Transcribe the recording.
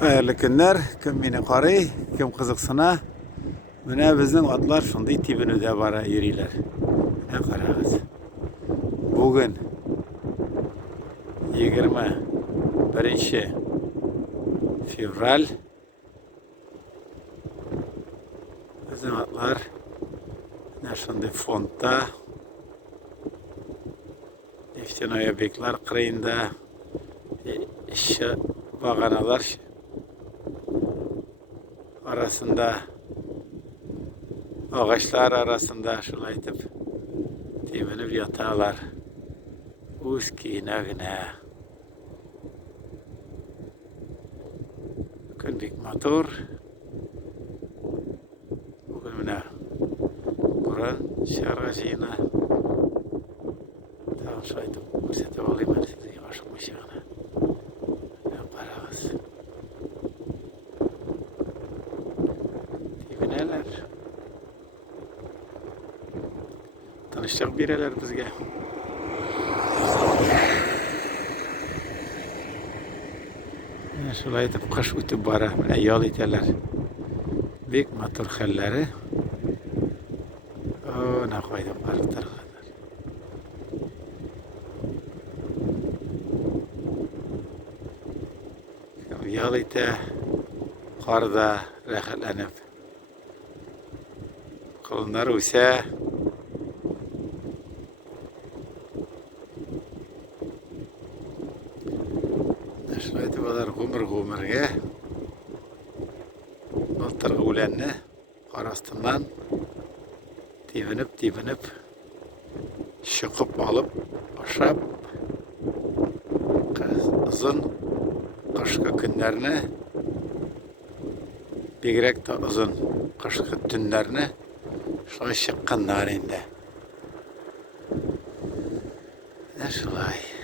Hayırlı günler. Kim beni qaray, kim qiziqsina. Mine bizning otlar shunday tibinida bara yurilar. Ne qarag'iz. Bugün 21 fevral. Bizim otlar ne shunday fondda. Eftinoya beklar qirayında. İşe baganalar arasında, ağaçlar arasında şulaytıp teminip yatalar. Uskine. Bugün bir motor. Bugün mine buran şarajına. Tamam şulaytıp gösterip alayım ben size yavaşmış yani. Yaparız. Neler? Tanışacak bireler bizge. Şulay etip kış ütüp bara, yol iteler. Bek motor xelleri. O ne koydum barıklar. Yol ite, karda rahatlanıp. Kolunlar ise şöyle balar gumur-gumurga altırgı ulanni arasından tibinip şıkıp alıp aşap uzun kışkı günlerini begrek de uzun kışkı tünlerini şöyle şıkkınlar indi. Ne şulay.